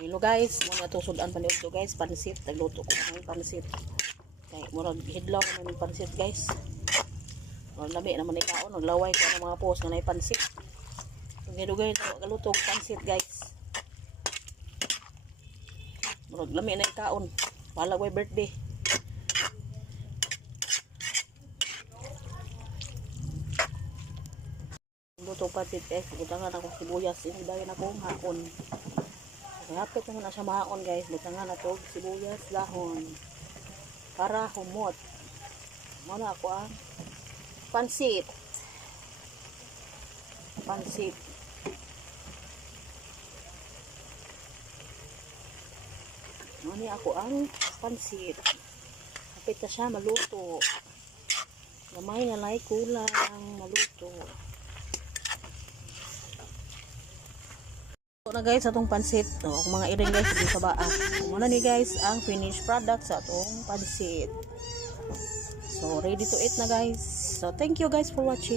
Hello guys, muna ito sudan pa niyo guys, pansit, nagluto ko ng pansit. Kay murag hidlaw naman ng pansit guys. Murag lami naman ay kaon, naglaway ko ng mga post nga nay pansit. Hello guys, nagluto ko pansit guys. Murag lami na kaon. Wala way birthday. Luto pansit guys, butangan ako sibuyas, inidayon akong haon. Hapit naman na siya mahaon guys. Butangan na to sibuyas, dahon para humot. Muna ako ang pansit. Pansit. Muna ako ang pansit. Hapit na siya maluto. Gamay na lay kulang maluto. Na guys atong pansit mga iring guys dito sa baa. Muna ni guys ang finished product sa atong pansit. So ready to eat na guys. So thank you guys for watching.